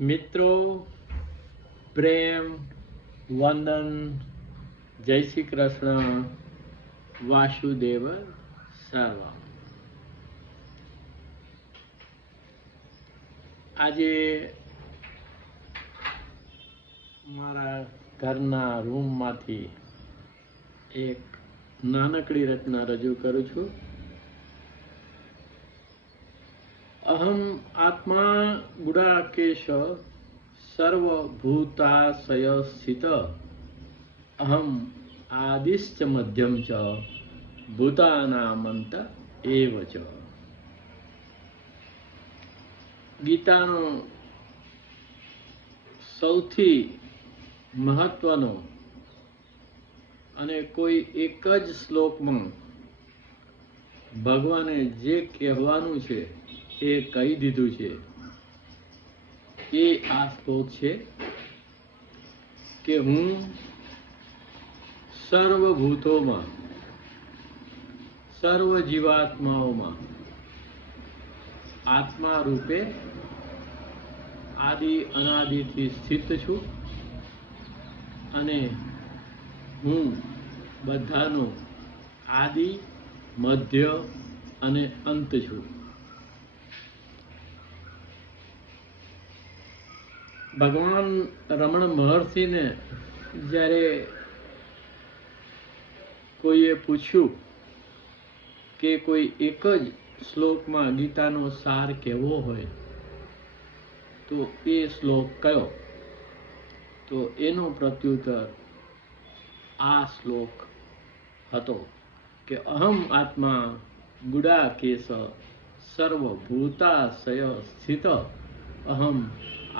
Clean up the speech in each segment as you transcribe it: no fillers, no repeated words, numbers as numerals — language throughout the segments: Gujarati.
મિત્રો, પ્રેમ, વંદન, જય શ્રી કૃષ્ણ, વાસુદેવ સર્વમ. આજે મારા ઘરના રૂમમાંથી એક નાનકડી રચના રજૂ કરું છું. અહમ આત્મા ગુડાકેશ સર્વભૂતાશય સ્થિત અહમ આદિશ્ચ મધ્યમ ચ ભૂતાનામંત એવ ચ. ગીતાનો સૌથી મહત્વનો અને કોઈ એક જ શ્લોકમાં ભગવાને જે કહેવાનું છે એ કહી દીધું છે. એ આ શ્લોક છે કે હું સર્વભૂતોમાં, સર્વ જીવાત્માઓમાં આત્મા રૂપે આદિ અનાદિથી સ્થિત છું અને હું બધાનો આદિ, મધ્ય અને અંત છું. ભગવાન રમણ મહર્ષિને જ્યારે કોઈએ પૂછ્યું કે કોઈ એક જ શ્લોકમાં ગીતાનો સાર કેવો હોય તો એ શ્લોક કયો, તો એનો પ્રત્યુત્તર આ શ્લોક હતો કે અહમ આત્મા ગુડાકેશ સર્વભૂતાશય સ્થિત અહમ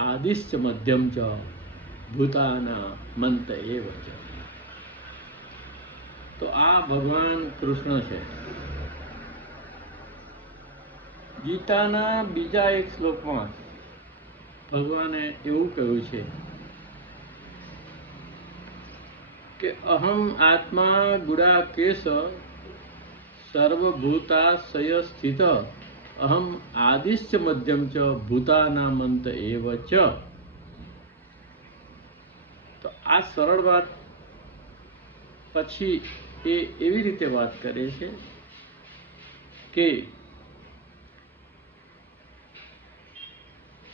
આદિશ્ચ મધ્યમ ચ ભૂતાના મંત એવ ચ. તો આ ભગવાન કૃષ્ણ છે. ગીતાના બીજા એક શ્લોકમાં ભગવાને એવું કહ્યું છે કે અહમ આત્મા ગુડાકેશ સર્વભૂતાશય સ્થિત અહમ આદિશ્ચ મધ્યમ ચ ભૂતાનામંત એવ ચ. તો આ સરળ વાત પછી એ એવી રીતે વાત કરે છે કે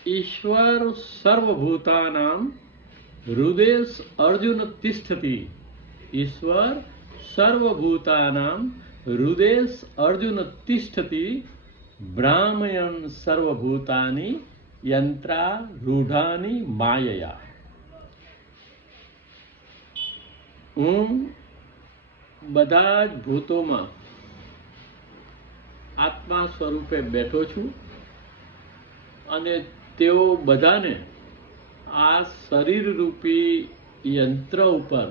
ઈશ્વર સર્વભૂતાનામ હૃદય અર્જુન તિષ્ઠતિ. ઈશ્વર સર્વભૂતાનામ હૃદય અર્જુન તિષ્ઠતિ ભ્રામયન સર્વભૂતાની યંત્રારૂઢાની માયયા. હું બધા જ ભૂતોમાં આત્મા સ્વરૂપે બેઠો છું અને તેઓ બધાને આ શરીર રૂપી યંત્ર ઉપર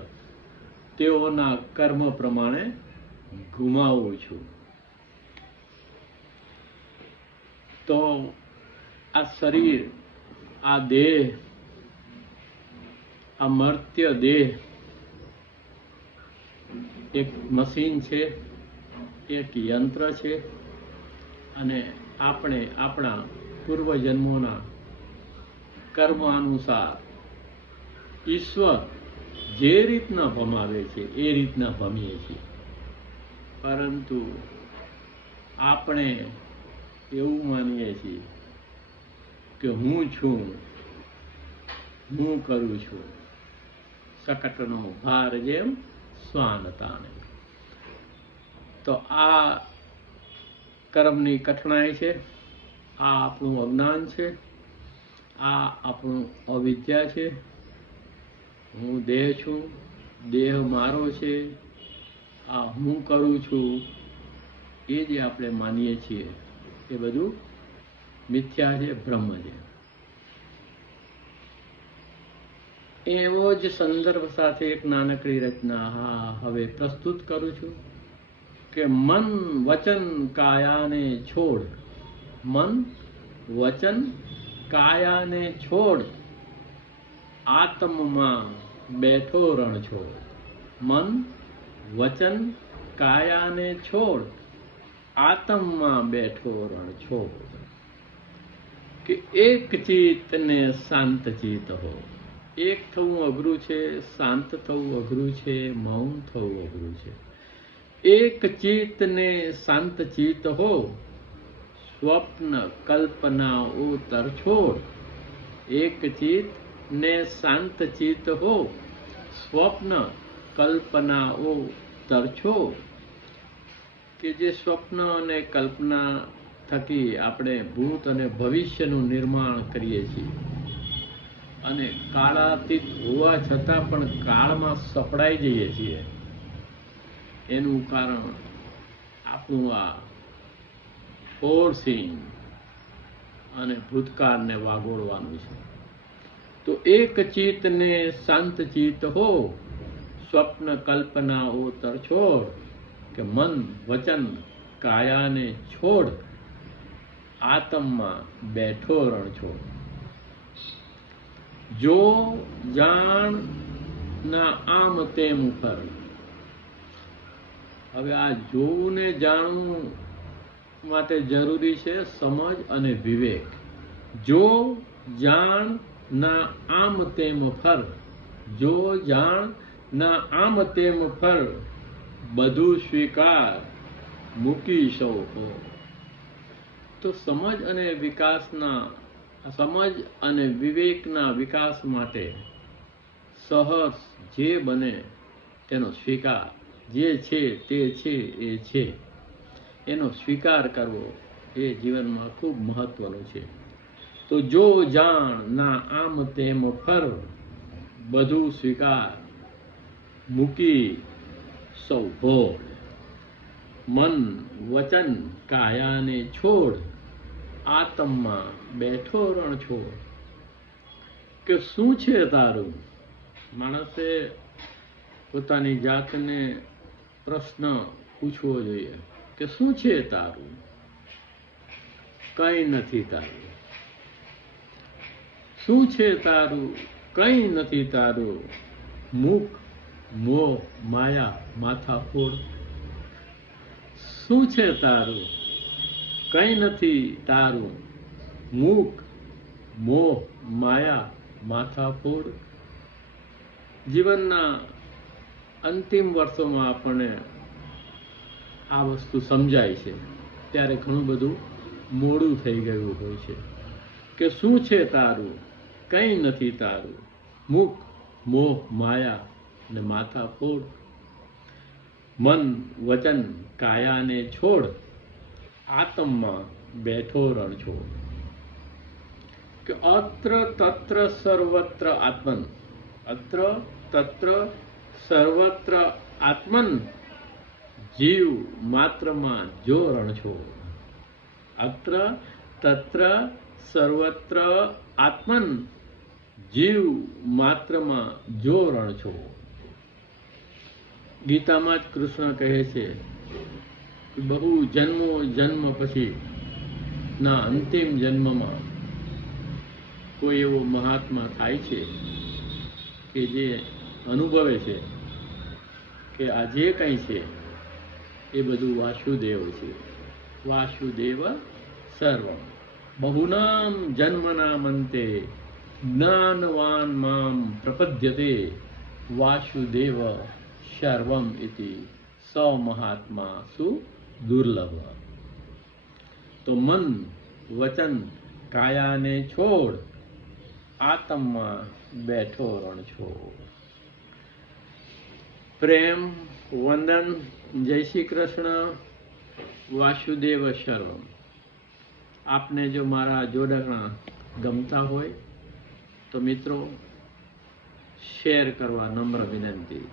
તેઓના કર્મ પ્રમાણે ઘુમાવું છું. તો આ શરીર, આ દેહ, આ મર્ત્ય દેહ એક મશીન છે, એક યંત્ર છે અને આપણે આપણા પૂર્વજન્મોના કર્મ અનુસાર ઈશ્વર જે રીતના ભમાવે છે એ રીતના ભમીએ છીએ. પરંતુ આપણે એવું માનીએ છીએ કે હું છું, હું કરું છું, શકટનો ભાર જેમ શ્વાનતાને. તો આ કર્મની કઠણાઈ છે, આ આપણું અજ્ઞાન છે, આ આપણું અવિદ્યા છે. હું દેહ છું, દેહ મારો છે, આ હું કરું છું એ જે આપણે માનીએ છીએ એ બધું મિથ્યા છે, બ્રહ્મ છે. એવો જ સંદર્ભ સાથે એક નાનકડી રચના હવે પ્રસ્તુત કરું છું કે મન વચન કાયાને છોડ, મન વચન કાયાને છોડ આત્મમાં બેઠો રણ છોડ. મન વચન કાયાને છોડ આત્મમાં બેઠો રણ છોડ. કે એક ચિત્ત ને શાંત ચિત્ત હો. એક થવું અઘરું છે, શાંત થવું અઘરું છે, મૌન થવું અઘરું છે. એક ચિત્ત ને શાંત ચિત્ત હો, સ્વપ્ન કલ્પનાઓ તરછોડ. એક ચિત્ત ને શાંત ચિત્ત હો, સ્વપ્ન કલ્પનાઓ તરછોડ. કે જે સ્વપ્ન અને કલ્પના થકી આપણે ભૂત અને ભવિષ્યનું નિર્માણ કરીએ છીએ અને કાળાતીત હોવા છતાં પણ કાળમાં સપડાઈ જઈએ છીએ, એનું કારણ આપણું આ ફોર્સિંગ અને ભૂતકાળને વાગોળવાનું છે. તો એક ચિત્ત ને શાંત ચિત્ત હો, સ્વપ્ન કલ્પનાઓ તરછોડ. કે મન વચન કાયાને છોડ, આત્મમાં બેઠો રણછોડ. જો જાણ ના આમ તેમ ફર. હવે આ જોવું ને જાણવું માટે જરૂરી છે સમજ અને વિવેક. જો જાણ ના આમ તેમ ફર, જો જાણ ના આમ તેમ ફર, બધું સ્વીકાર મૂકી સૌ હો. તો સમજ અને વિવેકના વિકાસ માટે સહજ જે બને તેનો સ્વીકાર, જે છે તે છે એ છે, એનો સ્વીકાર કરવો એ જીવનમાં ખૂબ મહત્વનું છે. તો જો જાણ ના આમ તેમ ફર, બધું સ્વીકાર મૂકી સૌ ભોળ. મન વચન કાયાને છોડ, આત્મમાં બેઠો રણછોડ. કે શું છે તારું? માણસે પોતાની જાતને પ્રશ્ન પૂછવો જોઈએ કે શું છે તારું? કંઈ નથી તારું. શું છે તારું? કંઈ નથી તારું. મુખ મોહ માયા માથાફોડ. શું છે તારું? કંઈ નથી તારું. મુખ મોહ માયા માથાફોડ. જીવનના અંતિમ વર્ષોમાં આપણને આ વસ્તુ સમજાય છે ત્યારે ઘણું બધું મોડું થઈ ગયું હોય છે. કે શું છે તારું? કંઈ નથી તારું. મુખ મોહ માયા ને માથાફોડ. મન વચન કાયાને છોડ, આત્મમાં બેઠો રણછોડ. કે અત્ર તત્ર સર્વત્ર આત્મન. અત્ર તત્ર સર્વત્ર આત્મન, જીવ માત્રમાં જો રણછોડ. અત્ર તત્ર સર્વત્ર આત્મન, જીવ માત્રમાં જો રણછોડ. ગીતામાં જ કૃષ્ણ કહે છે કે બહુ જન્મ પછી ના અંતિમ જન્મમાં કોઈ એવો મહાત્મા થાય છે કે જે અનુભવે છે કે આ જે કંઈ છે એ બધું વાસુદેવ છે. વાસુદેવ સર્વમ. બહુનામ જન્મનામ અંતે જ્ઞાનવાન મામ પ્રપદ્યતે, વાસુદેવ સર્વમ ઇતિ સ મહાત્મા સુ દુર્લભ. તો મન વચન કાયાને છોડ, આત્મમાં બેઠો રણછોડ. પ્રેમ વંદન. જય શ્રી કૃષ્ણ. વાસુદેવ સર્વમ. આપને જો મારા જોડાણા ગમતા હોય તો મિત્રો શેર કરવા નમ્ર વિનંતી.